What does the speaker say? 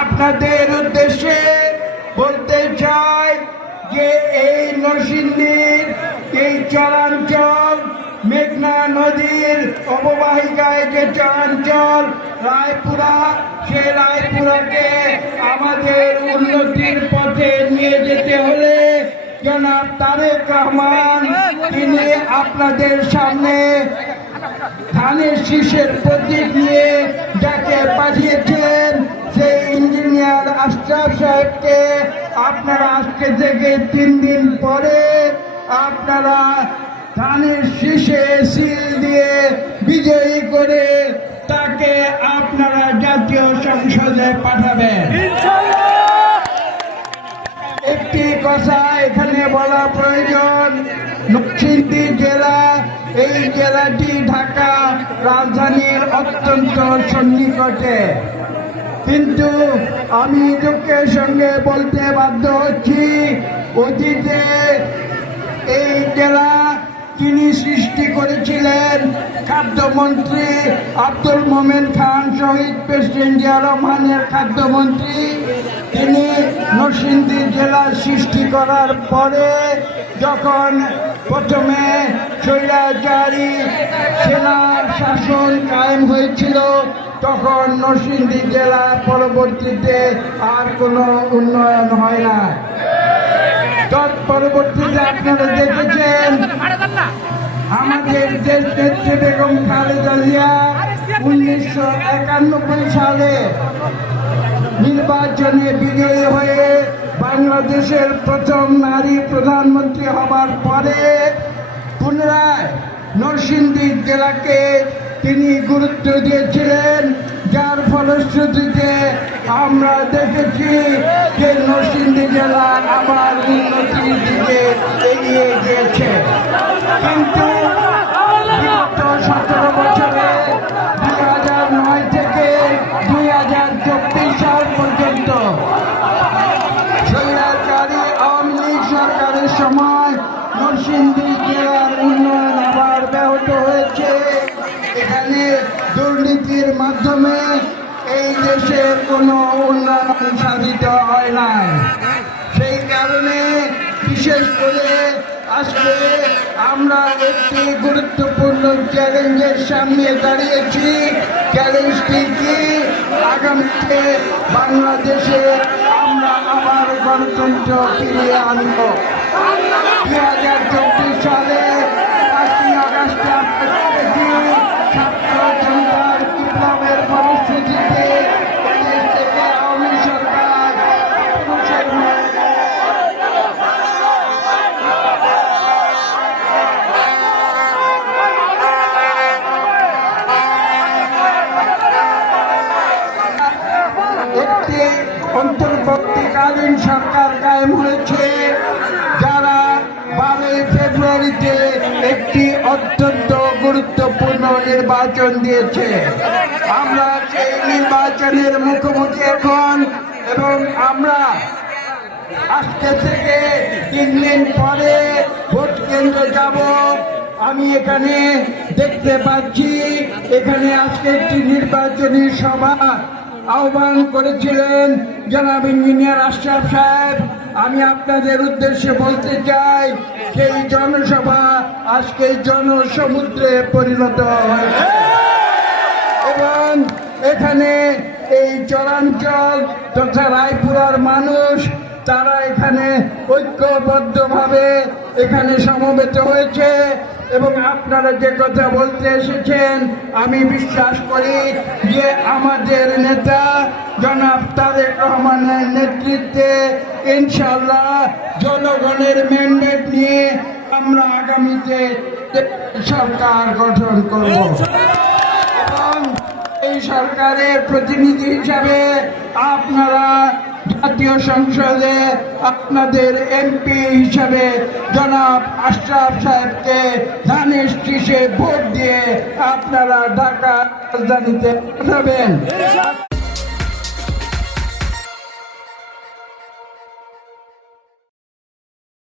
আপনাদের উদ্দেশ্যে বলতে চাই যে এই নরসিংদীর এই চরাঞ্চল মেঘনা নদীর অববাহিকায় যে চরাঞ্চল রায়পুরা, সে রায়পুরাকে আমাদের উন্নতির পথে নিয়ে যেতে হলে জনাব তারেক রহমান তিনি আপনাদের সামনে ধানের শীষের প্রতীক নিয়ে যাকে পাঠিয়েছেন সেই ইঞ্জিনিয়ার আশরাফ সাহেবকে আপনারা আজকে থেকে 3 দিন পরে আপনারা ধানের শীষে সিল দিয়ে বিজয়ী করে তাকে আপনারা জাতীয় সংসদে পাঠাবেন। একটি কথা এখানে বলা প্রয়োজন, নরসিংদী জেলা, এই জেলাটি ঢাকা রাজধানীর অত্যন্ত সন্নিকটে, কিন্তু আমি দুঃখের সঙ্গে বলতে বাধ্য হচ্ছি অতীতে এই জেলা তিনি সৃষ্টি করেছিলেন খাদ্যমন্ত্রী আব্দুল মোমেন খান, শহীদ প্রেসিডেন্ট জিয়া রহমানের খাদ্যমন্ত্রী। তিনি নরসিংদী জেলা সৃষ্টি করার পরে যখন প্রথমে স্বৈরাচারী সেনার শাসন কায়েম হয়েছিল তখন নরসিংদী জেলা পরবর্তীতে আর কোনো উন্নয়ন হয় না। তৎপরবর্তীতে আপনারা দেখেছেন আমাদের দেশ নেত্রী বেগম খালেদা জিয়া 1991 সালে নির্বাচনে বিজয়ী হয়ে বাংলাদেশের প্রথম নারী প্রধানমন্ত্রী হবার পরে পুনরায় নরসিংদী জেলাকে তিনি গুরুত্ব দিয়েছিলেন, যার ফলশ্রুতিতে আমরা দেখেছি যে নরসিংদী জেলা আবার উন্নতির দিকে এগিয়ে গিয়েছে। কিন্তু বিগত 17 বছরে 2009 থেকে 2024 সাল পর্যন্ত স্বৈরাচারী আওয়ামী লীগ সরকারের সময় নরসিংদী জেলার উন্নয়ন আবার ব্যাহত হয়েছে। এখানে দুর্নীতির মাধ্যমে এই দেশের কোনো উন্নয়ন সাধিত হয় নাই। সেই কারণে বিশেষ করে আজকে আমরা একটি গুরুত্বপূর্ণ চ্যালেঞ্জের সামনে দাঁড়িয়েছি। চ্যালেঞ্জটি কি? আগামীতে বাংলাদেশে আমরা আবার গণতন্ত্র ফিরিয়ে আনব। 2024 সালে 5ই আগস্টে ছাত্র জনতার বিপ্লবের ফলশ্রুতিতে দেশ থেকে আওয়ামী সরকার একটি অন্তর্বর্তীকালীন সরকার কায়েম হয়েছে, যারা 12 ফেব্রুয়ারিতে একটি অত্যন্ত গুরুত্বপূর্ণ নির্বাচন দিয়েছে। আমরা সেই নির্বাচনের মুখোমুখি এখন, এবং আমরা আজকে থেকে 3 দিন পরে ভোট কেন্দ্রে যাব। আমি এখানে দেখতে পাচ্ছি এখানে আজকে একটি নির্বাচনী সভা আহ্বান করেছিলেন জনাব ইঞ্জিনিয়ার আশরাফ সাহেব। আমি আপনাদের উদ্দেশ্যে বলতে চাই সেই জনসভা আজকে জনসমুদ্রে পরিণত হয়েছে, এবং এখানে এই চরাঞ্চল তথা রায়পুরার মানুষ তারা এখানে ঐক্যবদ্ধভাবে এখানে সমবেত হয়েছে। এবং আপনারা যে কথা বলতে এসেছেন আমি বিশ্বাস করি যে আমাদের নেতা জনাব তারেক রহমানের নেতৃত্বে ইনশাআল্লাহ জনগণের ম্যান্ডেট নিয়ে আমরা আগামীতে সরকার গঠন করব, এবং এই সরকারের প্রতিনিধি হিসাবে আপনারা জাতীয় সংসদে আপনাদের এমপি হিসাবে জনাব আশরাফ সাহেবকে ধানের শীষে ভোট দিয়ে আপনারা ঢাকা রাজধানীতে পাঠাবেন।